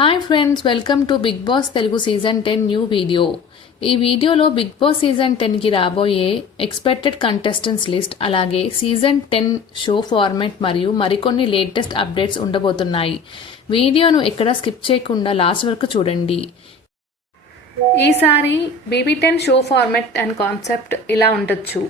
Hi friends, welcome to Bigg Boss Telugu season 10 new video. ఈ వీడియోలో Bigg Boss season 10కి రాబోయే ఎక్స్పెక్టెడ్ కంటెస్టెంట్స్ లిస్ట్, అలాగే సీజన్ 10 షో ఫార్మాట్ మరియు మరికొన్ని లేటెస్ట్ అప్డేట్స్ ఉండబోతున్నాయి. వీడియోను ఎక్కడ స్కిప్ చేయకుండా లాస్ట్ వరకు చూడండి. ఈసారి BB10 show format and concept ఇలా ఉండొచ్చు.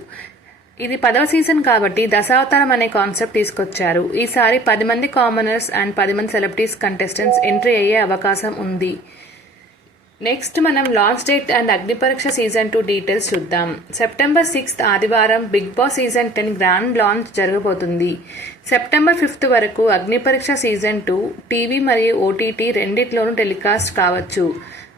ఇది 10వ సీజన్ కాబట్టి దశావతారం అనే కాన్సెప్ట్ తీసుకొచ్చారు. ఈసారి 10 మంది కామనర్స్ అండ్ 10 మంది సెలబ్రిటీస్ కంటెస్టెంట్స్ ఎంట్రీ అయ్యే అవకాశం ఉంది. నెక్స్ట్ మనం launch date and Agnipariksha season 2 details చూద్దాం. సెప్టెంబర్ 6th ఆదివారం Bigg Boss season 10 grand launch జరగబోతుంది. సెప్టెంబర్ 5th వరకు అగ్నిపరీక్ష సీజన్ 2 టీవీ మరియు OTT రెండిట్లోనూ టెలికాస్ట్ కావచ్చు.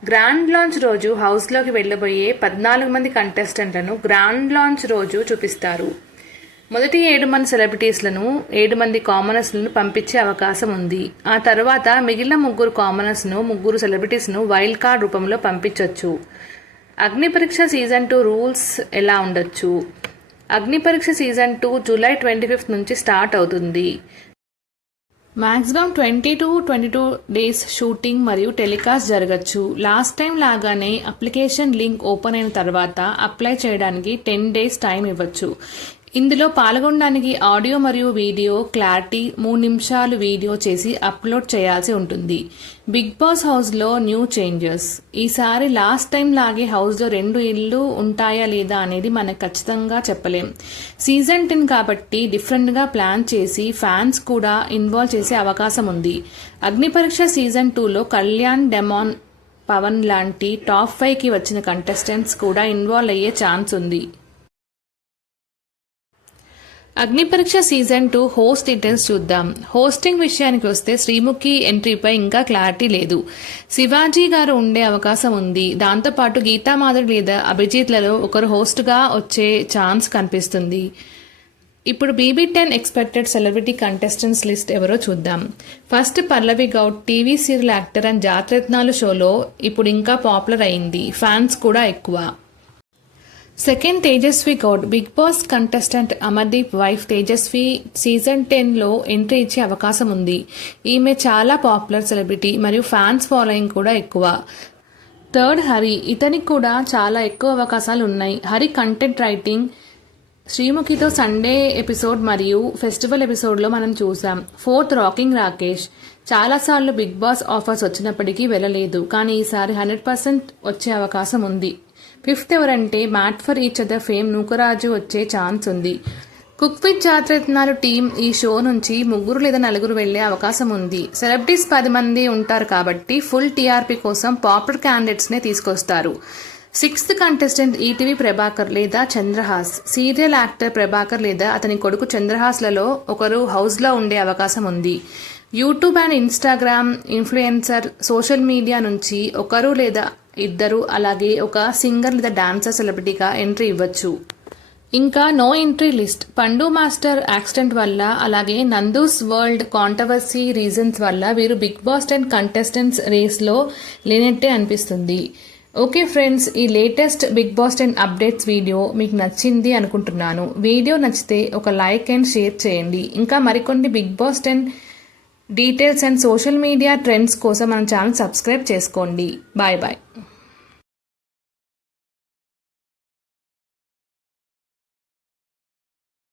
గ్రాండ్ లాంచ్ రోజు హౌస్లోకి వెళ్లబోయే 14 మంది కంటెస్టెంట్లను గ్రాండ్ లాంచ్ రోజు చూపిస్తారు. మొదటి 7 మంది సెలబ్రిటీస్లను 7 మంది కామనర్స్లను పంపించే అవకాశం ఉంది. ఆ తర్వాత మిగిలిన 3 కామనర్స్ను 3 సెలబ్రిటీస్ను వైల్డ్ కార్డ్ రూపంలో పంపించవచ్చు. అగ్నిపరీక్ష సీజన్ 2 రూల్స్ ఎలా ఉండొచ్చు? అగ్నిపరీక్ష సీజన్ 2 జూలై 25th నుంచి స్టార్ట్ అవుతుంది. మ్యాక్సిమం 20 to 22 డేస్ షూటింగ్ మరియు టెలికాస్ట్ జరగచ్చు. లాస్ట్ టైం లాగానే అప్లికేషన్ లింక్ ఓపెన్ అయిన తర్వాత అప్లై చేయడానికి 10 days టైం ఇవ్వచ్చు. ఇందులో పాల్గొనడానికి ఆడియో మరియు వీడియో క్లారిటీ 3 నిమిషాలు వీడియో చేసి అప్లోడ్ చేయాల్సి ఉంటుంది. బిగ్ బాస్ హౌస్లో న్యూ చేంజెస్. ఈసారి లాస్ట్ టైం లాగే హౌస్లో 2 ఇళ్ళు ఉంటాయా లేదా అనేది మనకు ఖచ్చితంగా చెప్పలేం. సీజన్ 10 కాబట్టి డిఫరెంట్గా ప్లాన్ చేసి ఫ్యాన్స్ కూడా ఇన్వాల్వ్ చేసే అవకాశం ఉంది. అగ్నిపరీక్ష సీజన్ 2లో కళ్యాణ్, డెమాన్, పవన్ లాంటి టాప్ 5కి వచ్చిన కంటెస్టెంట్స్ కూడా ఇన్వాల్వ్ అయ్యే ఛాన్స్ ఉంది. అగ్నిపరీక్ష సీజన్ 2 హోస్ట్ డీటెయిల్స్ చూద్దాం. హోస్టింగ్ విషయానికి వస్తే శ్రీముఖి ఎంట్రీపై ఇంకా క్లారిటీ లేదు. శివాజీ గారు ఉండే అవకాశం ఉంది. దాంతోపాటు గీతామాధురి లేదా అభిజిత్లలో ఒకరు హోస్ట్గా వచ్చే ఛాన్స్ కనిపిస్తుంది. ఇప్పుడు BB10 expected celebrity contestants list ఎవరో చూద్దాం. First Pallavi Goud TV serial actor and Jatharatnalu షోలో ఇప్పుడు ఇంకా పాపులర్ అయింది. ఫ్యాన్స్ కూడా ఎక్కువ. Second Tejaswi Goud. Bigg Boss contestant Amardeep wife Tejaswi season 10లో ఎంట్రీ ఇచ్చే అవకాశం ఉంది. ఈమె చాలా పాపులర్ సెలబ్రిటీ మరియు ఫ్యాన్స్ ఫాలోయింగ్ కూడా ఎక్కువ. థర్డ్ హరి. ఇతనికి కూడా చాలా ఎక్కువ అవకాశాలు ఉన్నాయి. హరి కంటెంట్ రైటింగ్ శ్రీముఖితో సండే ఎపిసోడ్ మరియు ఫెస్టివల్ ఎపిసోడ్లో మనం చూసాం. Fourth rocking Rakesh. చాలాసార్లు బిగ్ బాస్ ఆఫర్స్ వచ్చినప్పటికీ వెళ్ళలేదు, కానీ ఈసారి 100% వచ్చే అవకాశం ఉంది. ఫిఫ్త్ ఎవరంటే made for each other fame Nookaraju వచ్చే ఛాన్స్ ఉంది. కుక్ విత్ జాతరత్నాలు టీం ఈ షో నుంచి 3 లేదా 4 వెళ్లే అవకాశం ఉంది. సెలబ్రిటీస్ 10 మంది ఉంటారు కాబట్టి ఫుల్ TRP కోసం పాపులర్ క్యాండిడేట్స్నే తీసుకొస్తారు. 6th కంటెస్టెంట్ ఈటీవీ ప్రభాకర్ లేదా చంద్రహాస్. సీరియల్ యాక్టర్ ప్రభాకర్ లేదా అతని కొడుకు చంద్రహాస్లలో ఒకరు హౌస్లో ఉండే అవకాశం ఉంది. YouTube and Instagram influencer, social media నుంచి ఒకరు లేదా 2, అలాగే ఒక సింగర్ లేదా డాన్సర్ సెలబ్రిటీగా ఎంట్రీ ఇవ్వచ్చు. ఇంకా నో ఎంట్రీ లిస్ట్. పండు మాస్టర్ యాక్సిడెంట్ వల్ల, అలాగే నందూస్ వరల్డ్ కాంట్రవర్సీ రీజన్స్ వల్ల వీరు బిగ్ బాస్ 10 కంటెస్టెంట్స్ రేస్లో లేనట్టే అనిపిస్తుంది. ఓకే ఫ్రెండ్స్, ఈ latest Bigg Boss 10 updates video మీకు నచ్చింది అనుకుంటున్నాను. వీడియో నచ్చితే ఒక లైక్ అండ్ షేర్ చేయండి. ఇంకా మరికొన్ని Bigg Boss 10 details and social media trends కోసం మన ఛానల్ సబ్స్క్రైబ్ చేసుకోండి. Bye bye.